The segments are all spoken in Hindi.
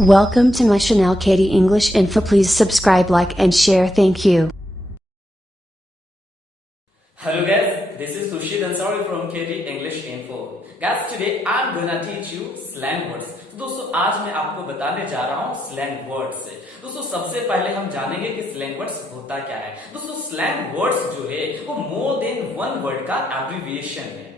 Welcome to my Chanel Katie English Info. Please subscribe, like, and share. Thank you. Hello guys, this is Sushil Ansari from Katie English Info. Guys, today I'm gonna teach you slang words. दोस्तों आज मैं आपको बताने जा रहा हूँ स्लैंग वर्ड्स। दोस्तों सबसे पहले हम जानेंगे कि स्लैंग वर्ड्स होता क्या है। दोस्तों स्लैंग वर्ड्स जो है वो मोर देन वन वर्ड का एब्रिविएशन है,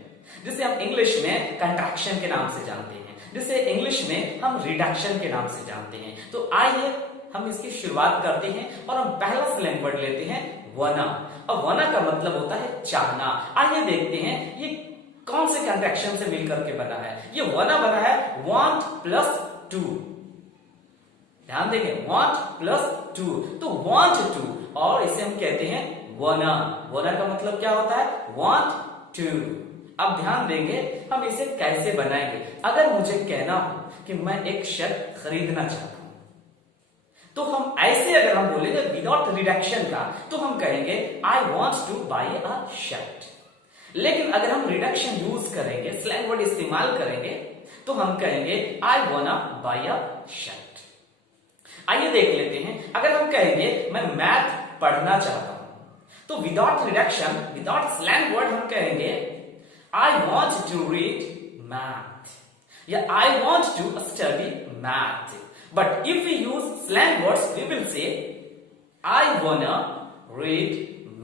जिसे हम इंग्लिश में कंट्रैक्शन के नाम से जानते हैं, जिसे इंग्लिश में हम रिडक्शन के नाम से जानते हैं। तो आइए हम इसकी शुरुआत करते हैं और हम पहला स्लैंग वर्ड लेते हैं वना। अब वना का मतलब होता है चाहना। आइए देखते हैं ये कौन से कंट्रैक्शन से मिलकर के बना है। ये वना बना है want प्लस टू। ध्यान देंगे, want प्लस टू, तो want to, और इसे हम कहते हैं वना। वना का मतलब क्या होता है? want to। अब ध्यान देंगे हम इसे कैसे बनाएंगे। अगर मुझे कहना हो कि मैं एक शर्ट खरीदना चाहता हूं, तो हम ऐसे अगर हम बोलेंगे विदाउट रिडक्शन का, तो हम कहेंगे I want two by a shirt. लेकिन अगर हम रिडक्शन यूज करेंगे, स्लैंग वर्ड इस्तेमाल करेंगे, तो हम कहेंगे आई वांना बाय अ शर्ट। आइए देख लेते हैं। अगर हम कहेंगे मैं मैथ पढ़ना चाहता हूं, तो without reduction, without slang word हम कहेंगे I want to read math या I want to study math. But if we use slang words we will say I वांना read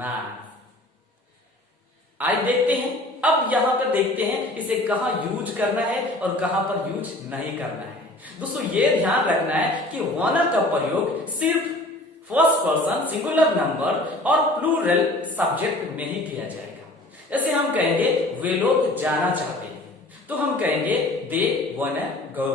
math. आइए देखते हैं। अब यहां पर देखते हैं इसे कहां यूज करना है और कहां पर यूज नहीं करना है। दोस्तों ये ध्यान रखना है कि वांना का प्रयोग सिर्फ फर्स्ट पर्सन सिंगुलर नंबर और प्लूरल सब्जेक्ट में ही किया जाएगा। जैसे हम कहेंगे वे लोग जाना चाहते हैं, तो हम कहेंगे दे वांना गो।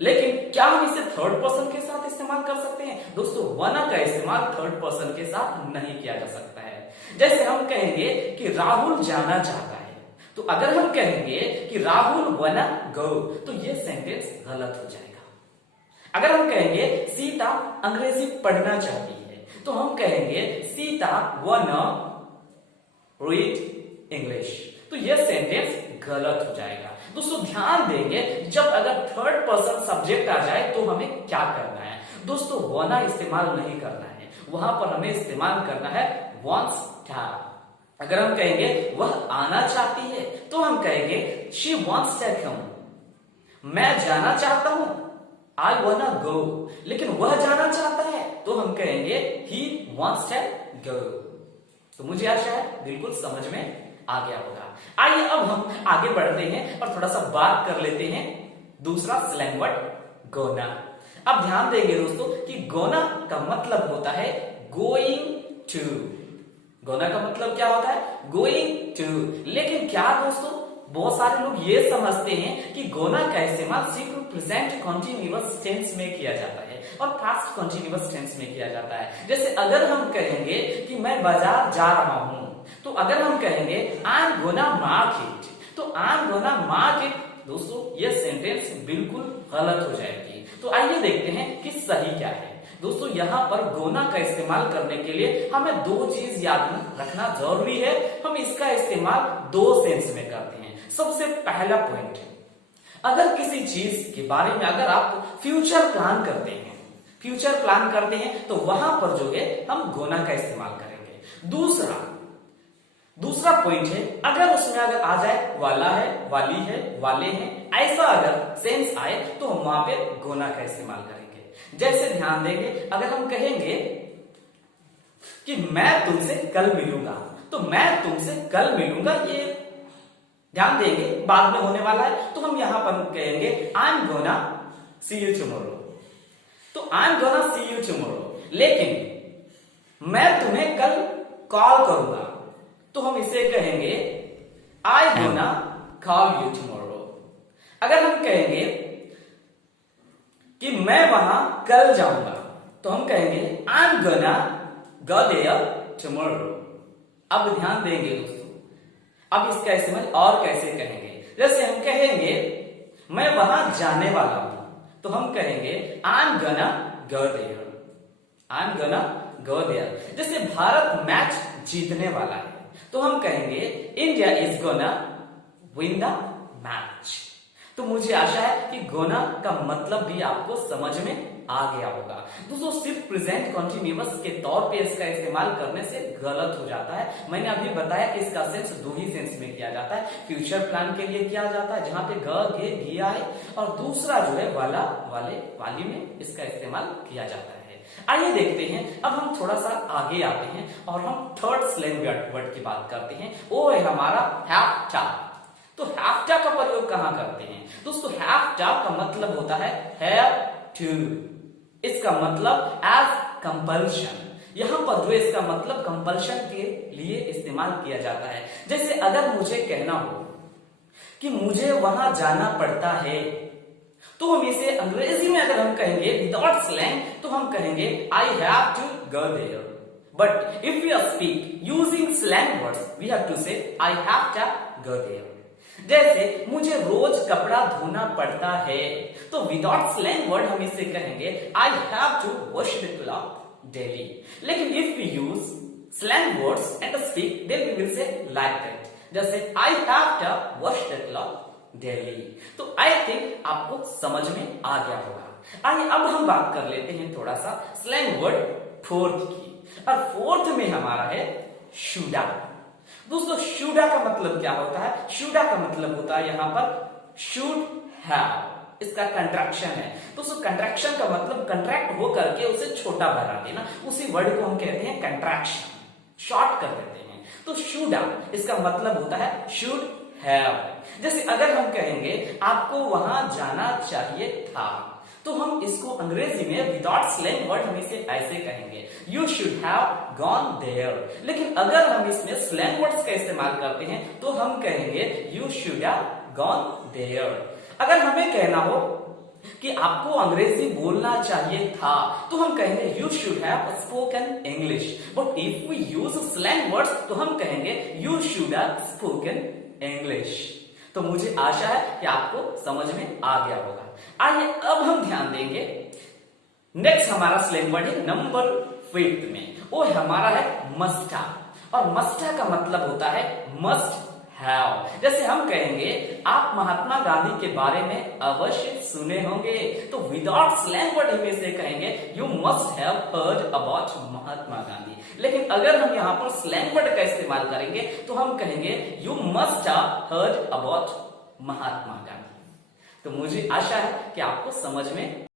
लेकिन क्या हम इसे थर्ड पर्सन के साथ इस्तेमाल कर सकते हैं? दोस्तों वांना का इस्तेमाल थर्ड पर्सन के साथ नहीं किया जा सकता है। जैसे हम कहेंगे कि राहुल जाना चाहता है, तो अगर हम कहेंगे कि राहुल वांना गो, तो ये सेंटेंस गलत हो जाएगा। अगर हम कहेंगे सीता अंग्रेजी पढ़ना चाहती है, तो हम कहेंगे सीता वांना रीड इंग्लिश, तो ये सेंटेंस गलत हो जाएगा। दोस्तों ध्यान देंगे जब अगर थर्ड पर्सन सब्जेक्ट आ जाए तो हमें क्या करना है। दोस्तों वांना इस्तेमाल नहीं करना है, वहां पर हमें इस्तेमाल करना है wants था। अगर हम कहेंगे वह आना चाहती है, तो हम कहेंगे she wants to come। मैं जाना चाहता हूं I wanna go, लेकिन वह जाना चाहता है, तो हम कहेंगे he wants to go। तो मुझे आशा है बिल्कुल समझ में आ गया होगा। आइए अब हम आगे बढ़ते हैं और थोड़ा सा बात कर लेते हैं दूसरा स्लैंग वर्ड गोना। अब ध्यान देंगे दोस्तों कि गोना का मतलब होता है गोइंग टू। गोना का मतलब क्या होता है? Going to. लेकिन क्या दोस्तों बहुत सारे लोग ये समझते हैं कि गोना का इस्तेमाल सिर्फ प्रेजेंट कॉन्टिन्यूअस टेंस में किया जाता है और पास्ट कॉन्टिन्यूअस टेंस में किया जाता है। जैसे अगर हम कहेंगे कि मैं बाजार जा रहा हूं, तो अगर हम कहेंगे आई एम गोना मार्केट, तो आई एम गोना मार्केट, दोस्तों ये सेंटेंस बिल्कुल गलत हो जाएगी। तो आइए देखते हैं कि सही क्या है। दोस्तों यहाँ पर गोना का इस्तेमाल करने के लिए हमें दो चीज याद रखना जरूरी है। हम इसका इस्तेमाल दो सेंस में करते हैं। सबसे पहला पॉइंट, अगर किसी चीज के बारे में अगर आप फ्यूचर प्लान करते हैं, फ्यूचर प्लान करते हैं, तो वहां पर जो है हम गोना का इस्तेमाल करेंगे। दूसरा पॉइंट है, अगर उसमें अगर आ जाए वाला है, वाली है, वाले हैं, ऐसा अगर सेंस आए, तो हम वहां पे गोना का इस्तेमाल करेंगे। जैसे ध्यान देंगे अगर हम कहेंगे कि मैं तुमसे कल मिलूंगा, तो मैं तुमसे कल मिलूंगा, ये ध्यान देंगे बाद में होने वाला है, तो हम यहां पर कहेंगे I am gonna see you tomorrow. तो I am gonna see you tomorrow, लेकिन मैं तुम्हें कल कॉल करूंगा, तो हम इसे कहेंगे I gonna call you tomorrow. अगर हम कहेंगे कि मैं वहां कल जाऊंगा, तो हम कहेंगे I am gonna go there tomorrow. अब ध्यान देंगे दोस्तों, अब इसका इस्तेमाल और कैसे कहेंगे। जैसे हम कहेंगे मैं वहां जाने वाला हूं, तो हम कहेंगे I am gonna go there, I am gonna go there. जैसे भारत मैच जीतने वाला है, तो हम कहेंगे India is gonna win the match. तो मुझे आशा है कि गोना का मतलब भी आपको समझ में आ गया होगा। दोस्तों सिर्फ प्रेजेंट कंटिन्यूअस के तौर पे इसका इस्तेमाल करने से गलत हो जाता है। मैंने अभी बताया कि इसका सेंस दो ही सेंस में किया जाता है। फ्यूचर प्लान के लिए किया जाता है जहां पे ग गे गिया है, और दूसरा जो है वाला वाले वाली में इसका इस्तेमाल किया जाता है। आइए देखते हैं, अब हम थोड़ा सा आगे आते हैं और हम थर्ड स्लैंग वर्ड की बात करते हैं। वो है हमारा हैव टू। तो हैव टू का प्रयोग कहां करते हैं दोस्तों? हैव टू का मतलब होता है हैव टू, इसका मतलब एज कंपल्शन। यहां पर जो इसका मतलब कंपल्शन के लिए इस्तेमाल किया जाता है। जैसे अगर मुझे कहना हो कि मुझे वहां जाना पड़ता है, तो हम इसे अंग्रेजी में अगर हम कहेंगे विदाउट स्लैंग तो हम कहेंगे I have to go there. But if we speak using slang words we have to say I have to go there. जैसे मुझे रोज कपड़ा धोना पड़ता है, तो विदाउट स्लैंग वर्ड हम इसे कहेंगे I have to wash the cloth daily. लेकिन if we use slang words and speak then we will say like that, जैसे I have to wash the cloth daily. तो आई थिंक आपको समझ में आ गया होगा। आइए अब हम बात कर लेते हैं थोड़ा सा स्लैंग वर्ड फोर्थ की, और फोर्थ में हमारा है शुडा। दोस्तों शुडा का मतलब क्या होता है? शुडा का मतलब होता है यहां पर शुड हैव, इसका कंट्रैक्शन है। दोस्तों कंट्रैक्शन का मतलब कंट्रैक्ट हो करके उसे छोटा बना देना, उसी वर्ड को हम कहते हैं कंट्रैक्शन, शॉर्ट कर देते हैं। तो शुडा इसका मतलब होता है शुड हैव। जैसे अगर हम कहेंगे आपको वहां जाना चाहिए था, तो हम इसको अंग्रेजी में विदाउट स्लैंग वर्ड हम इसे ऐसे कहेंगे you should have gone there. लेकिन अगर हम इसमें स्लैंग वर्ड्स का इस्तेमाल करते हैं तो हम कहेंगे you should have gone there. अगर हमें कहना हो कि आपको अंग्रेजी बोलना चाहिए था, तो हम कहेंगे you should have spoken English. But if we use slang words तो हम कहेंगे you should have spoken English. तो मुझे आशा है कि आपको समझ में आ गया होगा। आइए अब हम ध्यान देंगे नेक्स्ट हमारा स्लैंग वर्ड है नंबर 5 में, वो हमारा है मस्टा। और मस्टा का मतलब होता है मस्ट हैव। जैसे हम कहेंगे आप महात्मा गांधी के बारे में अवश्य सुने होंगे, तो विदाउट स्लैंग वर्ड हम इसे कहेंगे you must have heard about Mahatma Gandhi. लेकिन अगर हम यहाँ पर स्लैंग वर्ड का इस्तेमाल करेंगे तो हम कहेंगे you must have heard about Mahatma Gandhi. तो मुझे आशा है कि आपको समझ में